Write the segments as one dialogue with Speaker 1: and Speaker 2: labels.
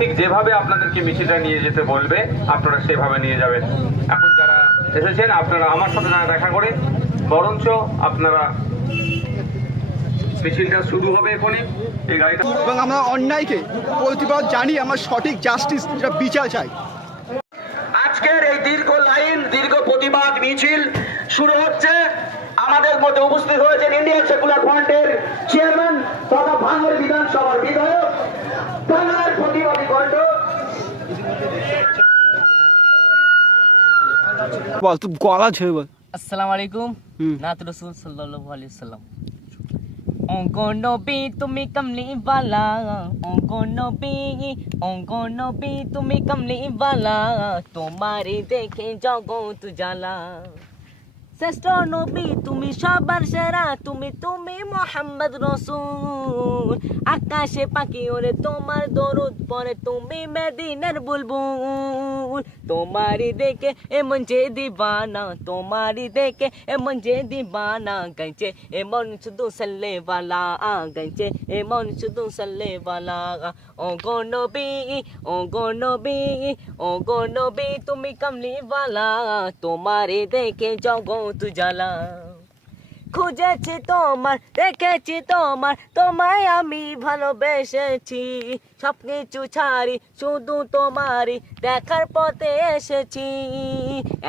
Speaker 1: ঠিক যেভাবে আপনাদেরকে মিছিলটা নিয়ে যেতে বলবে আপনারা সেভাবে নিয়ে যাবেন। এখন যারা এসেছেন আপনারা আমার সাথে না দেখা করে বরঞ্চ আপনারা মিছিলটা শুরু হবে এখনই। এই গাড়িটা
Speaker 2: এবং আমরা অন্যায়কে প্রতিবাদ জানি আমরা সঠিক জাস্টিস যেটা বিচার চাই।
Speaker 3: আজকের এই দীর্ঘ লাইন দীর্ঘ প্রতিবাদ মিছিল শুরু হচ্ছে। আমাদের মধ্যে উপস্থিত হয়েছেন ইন্ডিয়ান সেকুলার ফ্রন্টের চেয়ারম্যান তথা ভাঙর বিধানসভার বিধায়ক। বাংলার
Speaker 2: বল তুই গলা ছুঁয়ে বল
Speaker 4: আসসালামু আলাইকুম নাত রাসূল সাল্লাল্লাহু আলাইহি সাল্লাম অঙ্কো নবী তুমি কমলি বালা অঙ্কো নবী অঙ্কো নবী তুমি কমলি বালা তোমারে দেখে জগত জ্বালা শ্রেষ্ঠ নবী, তুমি সবার সেরা, তুমি তুমি মোহাম্মদ রসুল। আকাশে পাখি ওরে তোমার দরুদ পরে তুমি মেদিনার বুলবুল। তোমারি দেখে এমন যে দিবানা তোমারি দেখে এমন যে দিবানা গাইছে, এমন শুধু সাল্লেওয়ালা গাইছে, এমন শুধু সাল্লেওয়ালা। ও গো নবী ও গো নবী ও গো নবী, তুমি কামলিওয়ালা। তোমারে দেখে জগৎ জ্বালা খুঁজেছি তোমার, দেখেছি তোমার, তোমায় আমি ভালোবেসেছি। সব কিছু ছাড়ি, শুধু তোমারই দেখার পথে এসেছি।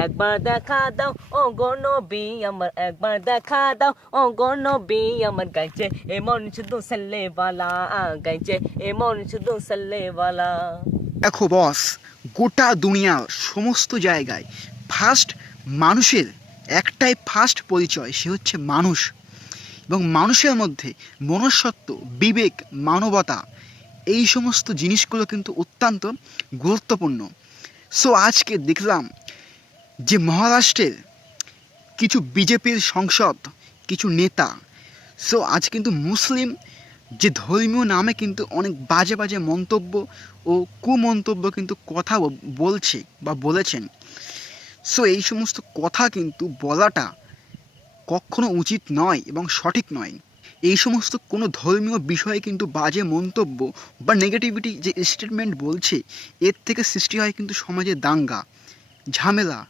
Speaker 4: একবার দেখা দাও ও গণবী আমার, একবার দেখা দাও ও গণবী আমার গাইছে। এমন শুধু সাল্লেওয়ালা গাইছে এমন শুধু সাল্লেওয়ালা
Speaker 2: দেখো বস গোটা দুনিয়া সমস্ত জায়গায় ফার্স্ট মানুষের একটাই ফার্স্ট পরিচয়, সে হচ্ছে মানুষ। এবং মানুষের মধ্যে মনুষ্যত্ব, বিবেক, মানবতা, এই সমস্ত জিনিসগুলো কিন্তু অত্যন্ত গুরুত্বপূর্ণ। সো আজকে দেখলাম যে মহারাষ্ট্রের কিছু বিজেপির সংসদ, কিছু নেতা সো আজ কিন্তু মুসলিম যে ধর্মীয় নামে কিন্তু অনেক বাজে বাজে মন্তব্য ও কুমন্তব্য কিন্তু কথা বলছে বা বলেছেন। সো এই সমস্ত কথা কিন্তু বলাটা কখনো উচিত নয় এবং সঠিক নয়। এই সমস্ত কোনো ধর্মীয় বিষয়ে কিন্তু বাজে মন্তব্য বা নেগেটিভিটি যে স্টেটমেন্ট বলছে, এর থেকে সৃষ্টি হয় কিন্তু সমাজে দাঙ্গা, ঝামেলা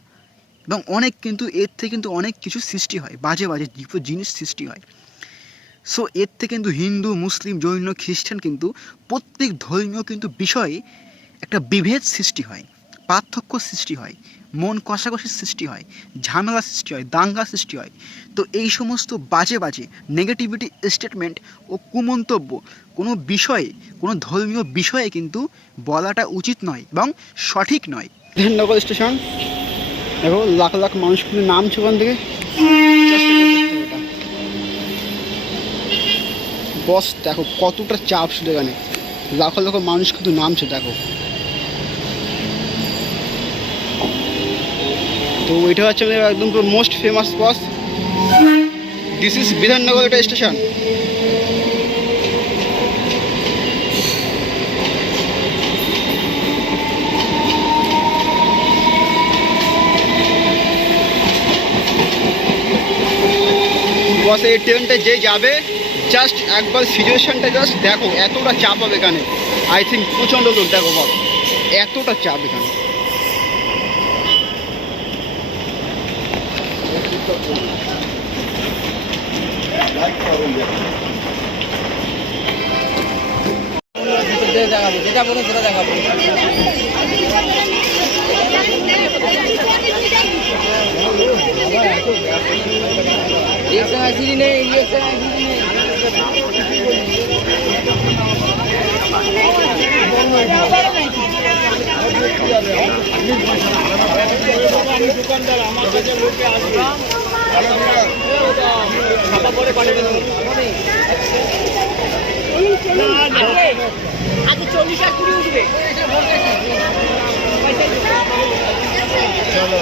Speaker 2: এবং অনেক কিন্তু, এর থেকে কিন্তু অনেক কিছু সৃষ্টি হয়, বাজে বাজে জিনিস সৃষ্টি হয়। সো এর থেকে কিন্তু হিন্দু, মুসলিম, জৈন, খ্রিস্টান কিন্তু প্রত্যেক ধর্মীয় কিন্তু বিষয়ে একটা বিভেদ সৃষ্টি হয়। পার্থক্য সৃষ্টি হয়, মন কষাকষির সৃষ্টি হয়, ঝামেলা সৃষ্টি হয়, দাঙ্গা সৃষ্টি হয়। তো এই সমস্ত বাজে বাজে নেগেটিভিটি স্টেটমেন্ট ও কুমন্তব্য কোনো বিষয়ে, কোনো ধর্মীয় বিষয়ে কিন্তু বলাটা উচিত নয় এবং সঠিক নয়। বিধাননগর স্টেশন, দেখো, লাখ লাখ মানুষ কিন্তু নামছে ওখান থেকে। বস, দেখো, কতটা চাপ ছিল এখানে। লাখ লাখো মানুষ কিন্তু নামছে, দেখো। তো এটা হচ্ছে আমাদের একদম পুরো most famous bus this is Bidhannagar এটা স্টেশন বস এই ট্রেনটা যে যাবে জাস্ট একবার সিচুয়েশনটা জাস্ট দেখো, এতটা চাপ হবে এখানে। আই থিঙ্ক প্রচণ্ড লোক দেখো বস এতটা চাপ এখানে।
Speaker 4: যেটা বলুন সেটা দেখাবো আমি দোকানদার আমার কাছে লোকে আসবে। খাতা পরে আগে চল্লিশ আর কুড়ি উঠবে।
Speaker 5: চলো।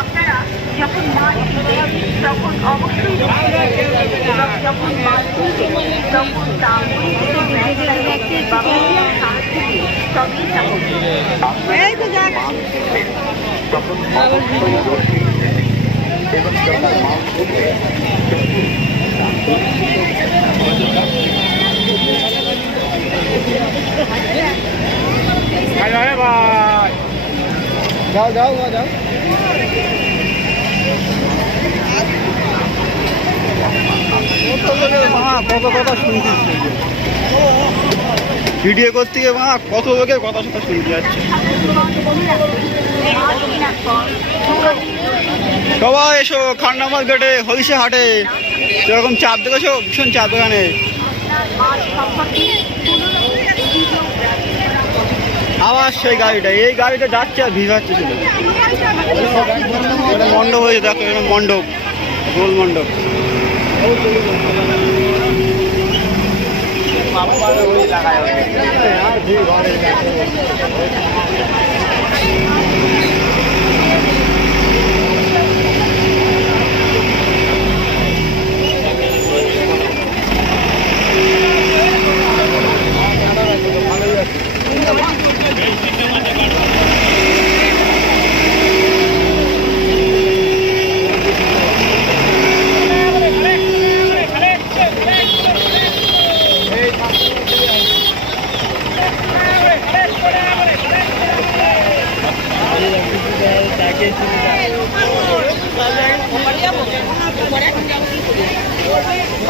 Speaker 6: আপনারা যখন মাছ তখন অবশ্যই যখন মাছ তখন তা বা মিডিয়ার সাহায্য তা করবেন।
Speaker 5: যাও যাও যাও কত কথা ভিডিও করতে গিয়ে মা কত লোকের কথা কথা শুনতে যাচ্ছে সবাই এসো খান্না মার্কেটে হরিষে হাটে সেরকম চাপ দেখেছ ভীষণ চাপ এখানে আবার সেই গাড়িটা, এই গাড়িটা যাচ্ছে আর হচ্ছে এটা মণ্ডপ হয়েছে, দেখো এটা মণ্ডপ, গোল মণ্ডপ।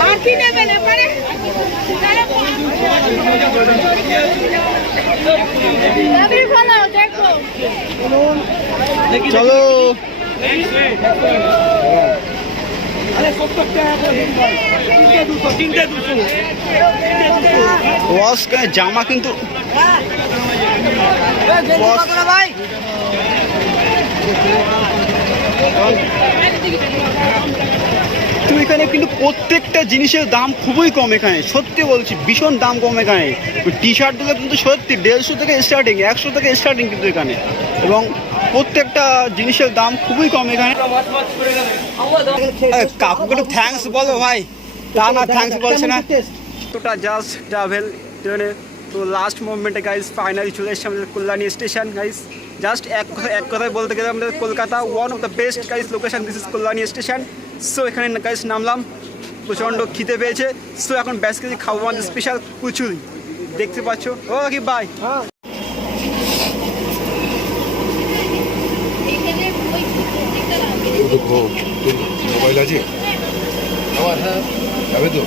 Speaker 7: আর কি নেবেন এবারে দাদি ভালো দেখো
Speaker 5: চলো। জামা কিন্তু ভাই তো এখানে কিন্তু প্রত্যেকটা জিনিসের দাম খুবই কম এখানে। সত্যি বলছি ভীষণ দাম কম এখানে। টি শার্টগুলো কিন্তু সত্যি দেড়শো থেকে স্টার্টিং একশো থেকে স্টার্টিং কিন্তু এখানে। এবং প্রত্যেকটা জিনিসের দাম খুবই কম এখানে। কাকুকে একটু থ্যাঙ্কস বলো ভাই। তা না থ্যাঙ্কস বলছে না। ওটা জাস্ট ট্রাভেল ট্রেনে তো লাস্ট মোমেন্টে গাইজ ফাইনালি চলে এসেছে আমাদের কল্যাণী স্টেশন গাইজ জাস্ট এক কথা এক কথায় বলতে গেলে আমাদের Kolkata one of the best guys location this is Kalyani station so এখানে গাইজ নামলাম। প্রচণ্ড খিদে পেয়েছে। সো এখন ব্যাস কেজি খাব আমাদের স্পেশাল কুচুরি। দেখতে পাচ্ছ? ও কি বাই
Speaker 8: মোবাইল আছে? আমার হ্যাঁ। যাবে তো?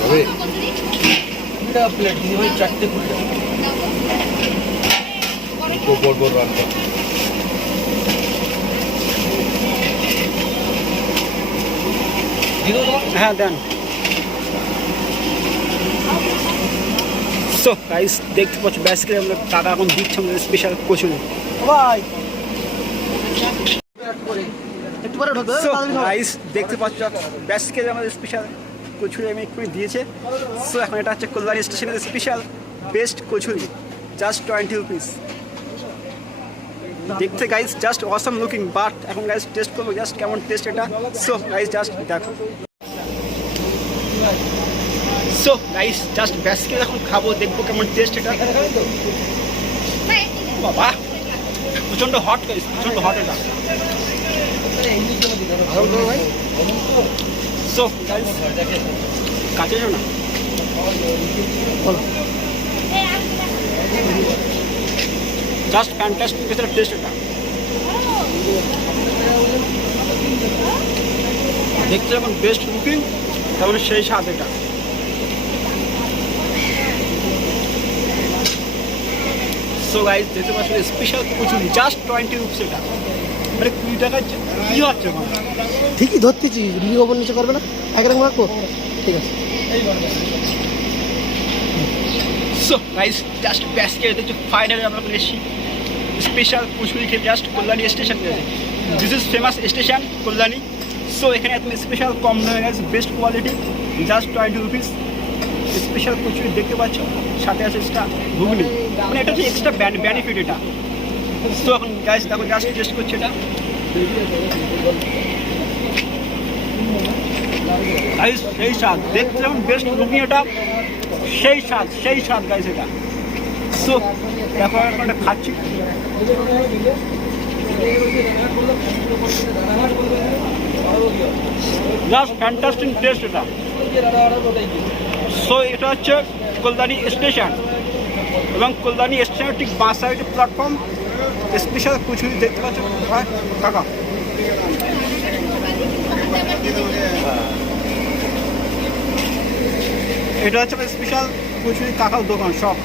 Speaker 8: যাবে? বড় রান্না
Speaker 5: হ্যাঁ দেন। সো গাইস দেখতে পাচ্ছ ব্যাস করে আমরা টাকা এখন দিচ্ছে আমাদের স্পেশাল কচুরি ভাই। সো দেখতে পাচ্ছ আমাদের স্পেশাল কচুরি আমি দিয়েছে। সো এখন এটা হচ্ছে কল্যাণী স্টেশনের special best kachori just twenty rupees দেখতে guys just awesome looking but এখন গাইস টেস্ট করব জাস্ট কেমন টেস্ট এটা। সো গাইস জাস্ট দেখো। সো গাইস জাস্ট ব্যাসকে এখন খাব দেখব কেমন টেস্ট এটা। বাবা। প্রচণ্ড হট গাইস প্রচণ্ড হট এটা। সো কাছে এসো না। জাস্ট ফ্যান্টাস্টিক ভিতরে টেস্ট এটা। দেখতে যখন বেস্ট লুকিং তেমন সেই স্বাদ এটা। সো গাইজ দেখতে পাচ্ছেন special kachori just twenty rupees এটা মানে কুড়ি টাকা কি হচ্ছে
Speaker 9: ঠিকই ধরতেছি ভিডিও ওপর নিচে করবে না? এক রকম রাখব? ঠিক আছে।
Speaker 5: সো গাইস জাস্ট ব্যাসকে দেখছ ফাইনালি আমরা চলে এসেছি। স্পেশাল কুচুরি খেয়ে just Kalyani station this is famous station Kalyani. So এখানে একদম স্পেশাল কম দামে গেছে best quality just twenty rupees special kachori দেখতে পাচ্ছ, সাথে আছে এক্সট্রা ঘুগনি। মানে এটা হচ্ছে এক্সট্রা বেনিফিট এটা। সো এখন গাইস দেখো জাস্ট টেস্ট করছে এটা। সেই স্বাদ। দেখতে যেমন বেস্ট ঘুগনি এটা, সেই স্বাদ সেই স্বাদ গাইস এটা। সো দেখো এখন এটা খাচ্ছি। জাস্ট ফ্যান্টাস্টিক টেস্ট এটা। সো এটা হচ্ছে কলদানি স্টেশন এবং কলদানি স্টেশনের ঠিক বাঁ সাইডে প্ল্যাটফর্ম স্পেশাল কুচুরি দেখতে পাচ্ছ টাকা এটা হচ্ছে স্পেশাল কুচুরি কাকার দোকান সব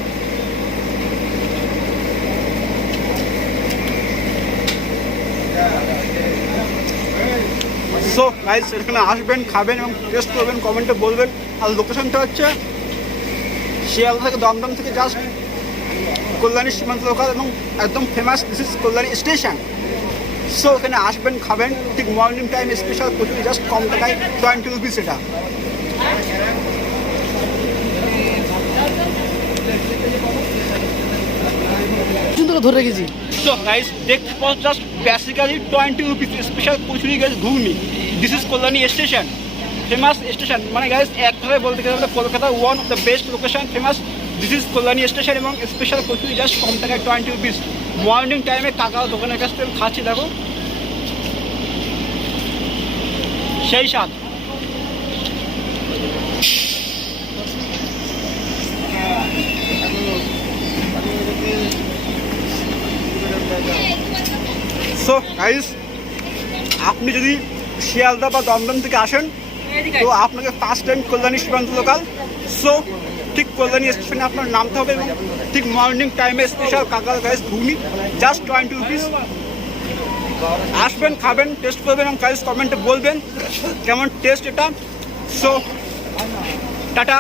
Speaker 5: সো গাইস এখানে আসবেন, খাবেন এবং টেস্ট করবেন কমেন্টে বলবেন। আর লোকেশনটা হচ্ছে শিয়ালদা থেকে দমদম থেকে জাস্ট কল্যাণী সীমান্ত লোকাল এবং একদম famous this is Kalyani station so এখানে আসবেন খাবেন ঠিক মর্নিং টাইম স্পেশাল প্রচুর জাস্ট কম টাকায় টোয়েন্টি রুপিস এটা।
Speaker 9: ধরে রেখেছি।
Speaker 5: সো গাইস দেখতে পাচ্ছ just basically twenty rupees special kachori guys ghugni. This is Kalyani station famous station মানে গাইজ একভাবে বলতে গেলে Kolkata one of the best location famous this is Kalyani station এবং স্পেশাল কচুরি জাস্ট কম টাকায় টোয়েন্টি রুপিস মর্নিং টাইমে কাকা দোকানের কাছ থেকে খাচ্ছি, দেখো। সেই স্বাদ। সো গাইস আপনি যদি শিয়ালদা বা দমদম থেকে আসেন তো আপনাকে ফার্স্ট টাইম কল্যাণী সীমান্ত লোকাল সো ঠিক কল্যাণী স্টেশনে আপনার নামতে হবে এবং ঠিক মর্নিং টাইমে স্পেশাল কাকাল গাইস ঘুগনি জাস্ট টোয়েন্টি রুপিস আসবেন, খাবেন টেস্ট করবেন এবং গাইস কমেন্টে বলবেন কেমন টেস্ট এটা। So tata.